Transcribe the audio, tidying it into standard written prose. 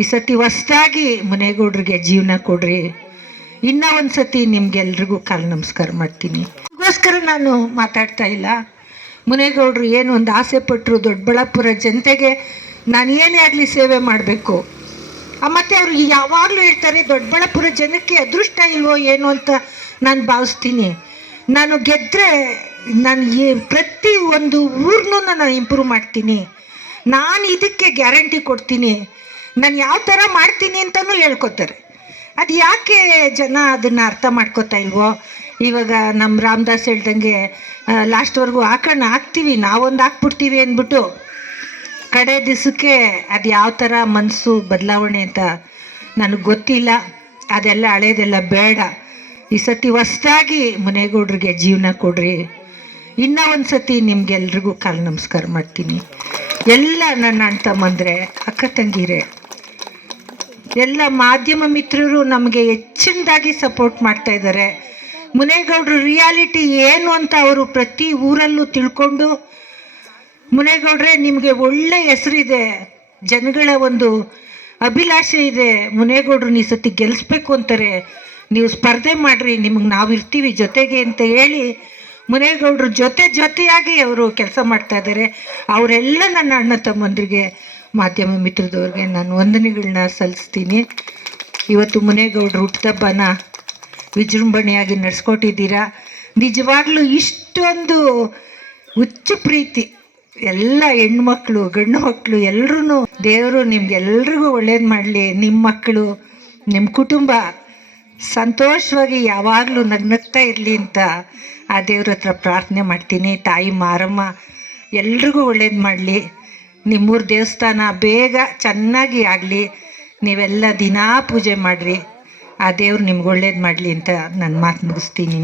ಈ ಸತಿ ಹೊಸ್ದಾಗಿ ಮುನೇಗೌಡ್ರಿಗೆ ಜೀವನ ಕೊಡ್ರಿ. ಇನ್ನೂ ಒಂದು ಸತಿ ನಿಮ್ಗೆಲ್ರಿಗೂ ಕಾಲು ನಮಸ್ಕಾರ ಮಾಡ್ತೀನಿ. ಅದಕ್ಕೋಸ್ಕರ ನಾನು ಮಾತಾಡ್ತಾ ಇಲ್ಲ. ಮುನೇಗೌಡರು ಏನು ಒಂದು ಆಸೆ ಪಟ್ಟರು, ದೊಡ್ಡಬಳ್ಳಾಪುರ ಜನತೆಗೆ ನಾನು ಏನೇ ಆಗಲಿ ಸೇವೆ ಮಾಡಬೇಕು. ಮತ್ತು ಅವರು ಯಾವಾಗಲೂ ಹೇಳ್ತಾರೆ ದೊಡ್ಡಬಳ್ಳಾಪುರ ಜನಕ್ಕೆ ಅದೃಷ್ಟ ಇಲ್ವೋ ಏನು ಅಂತ ನಾನು ಭಾವಿಸ್ತೀನಿ. ನಾನು ಗೆದ್ದರೆ ನಾನು ಪ್ರತಿ ಒಂದು ಊರನ್ನೂ ನಾನು ಇಂಪ್ರೂವ್ ಮಾಡ್ತೀನಿ. ನಾನು ಇದಕ್ಕೆ ಗ್ಯಾರಂಟಿ ಕೊಡ್ತೀನಿ. ನಾನು ಯಾವ ಥರ ಮಾಡ್ತೀನಿ ಅಂತಲೂ ಹೇಳ್ಕೊತಾರೆ. ಅದು ಯಾಕೆ ಜನ ಅದನ್ನು ಅರ್ಥ ಮಾಡ್ಕೋತಾ ಇಲ್ವೋ? ಇವಾಗ ನಮ್ಮ ರಾಮದಾಸ್ ಹೇಳ್ದಂಗೆ ಲಾಸ್ಟ್ವರೆಗೂ ಹಾಕ್ತೀವಿ, ನಾವೊಂದು ಹಾಕ್ಬಿಡ್ತೀವಿ ಅಂದ್ಬಿಟ್ಟು ಕಡೆ ದಿವಸಕ್ಕೆ ಅದು ಯಾವ ಥರ ಮನಸ್ಸು ಬದಲಾವಣೆ ಅಂತ ನನಗೆ ಗೊತ್ತಿಲ್ಲ. ಅದೆಲ್ಲ ಹಳೇದೆಲ್ಲ ಬೇಡ. ಈ ಸತಿ ಹೊಸ್ದಾಗಿ ಮುನೇಗೌಡ್ರಿಗೆ ಜೀವನ ಕೊಡ್ರಿ. ಇನ್ನೂ ಒಂದು ಸತಿ ನಿಮ್ಗೆಲ್ರಿಗೂ ಕಾಲು ನಮಸ್ಕಾರ ಮಾಡ್ತೀನಿ. ಎಲ್ಲ ನನ್ನ ಅಣ್ಣ ತಮ್ಮಂದ್ರೆ, ಅಕ್ಕ ತಂಗಿರೆ, ಎಲ್ಲ ಮಾಧ್ಯಮ ಮಿತ್ರರು ನಮಗೆ ಹೆಚ್ಚಿನದಾಗಿ ಸಪೋರ್ಟ್ ಮಾಡ್ತಾ ಇದ್ದಾರೆ. ಮುನೇಗೌಡರು ರಿಯಾಲಿಟಿ ಏನು ಅಂತ ಅವರು ಪ್ರತಿ ಊರಲ್ಲೂ ತಿಳ್ಕೊಂಡು, ಮುನೇಗೌಡ್ರೆ ನಿಮಗೆ ಒಳ್ಳೆ ಹೆಸರಿದೆ, ಜನಗಳ ಒಂದು ಅಭಿಲಾಷೆ ಇದೆ, ಮುನೇಗೌಡ್ರನ್ನ ಈ ಸತಿ ಗೆಲ್ಲಿಸ್ಬೇಕು ಅಂತಾರೆ, ನೀವು ಸ್ಪರ್ಧೆ ಮಾಡಿರಿ, ನಿಮಗೆ ನಾವು ಇರ್ತೀವಿ ಜೊತೆಗೆ ಅಂತ ಹೇಳಿ ಮುನೇಗೌಡರು ಜೊತೆಯಾಗಿ ಅವರು ಕೆಲಸ ಮಾಡ್ತಾ ಇದ್ದಾರೆ. ಅವರೆಲ್ಲ ನನ್ನ ಅಣ್ಣ ತಮ್ಮಂದ್ರಿಗೆ, ಮಾಧ್ಯಮ ಮಿತ್ರದವ್ರಿಗೆ ನಾನು ವಂದನೆಗಳನ್ನ ಸಲ್ಲಿಸ್ತೀನಿ. ಇವತ್ತು ಮುನೇಗೌಡರು ಹುಟ್ಟುಹಬ್ಬನ ವಿಜೃಂಭಣೆಯಾಗಿ ನಡೆಸ್ಕೊಟ್ಟಿದ್ದೀರಾ. ನಿಜವಾಗ್ಲೂ ಇಷ್ಟೊಂದು ಹುಚ್ಚು ಪ್ರೀತಿ ಎಲ್ಲ ಹೆಣ್ಮಕ್ಳು ಗಂಡು ಮಕ್ಕಳು ಎಲ್ಲರೂ, ದೇವರು ನಿಮ್ಗೆಲ್ರಿಗೂ ಒಳ್ಳೇದು ಮಾಡಲಿ. ನಿಮ್ಮ ಮಕ್ಕಳು, ನಿಮ್ಮ ಕುಟುಂಬ ಸಂತೋಷವಾಗಿ ಯಾವಾಗಲೂ ನಗ್ನಗ್ತಾ ಇರಲಿ ಅಂತ ಆ ದೇವ್ರ ಹತ್ರ ಪ್ರಾರ್ಥನೆ ಮಾಡ್ತೀನಿ. ತಾಯಿ ಮಾರಮ್ಮ ಎಲ್ರಿಗೂ ಒಳ್ಳೇದು ಮಾಡಲಿ. ನಿಮ್ಮೂರ ದೇವಸ್ಥಾನ ಬೇಗ ಚೆನ್ನಾಗಿ ಆಗಲಿ. ನೀವೆಲ್ಲ ದಿನಾ ಪೂಜೆ ಮಾಡಿರಿ. ಆ ದೇವ್ರು ನಿಮ್ಗೆ ಒಳ್ಳೇದು ಮಾಡಲಿ ಅಂತ ನನ್ನ ಮಾತು ಮುಗಿಸ್ತೀನಿ.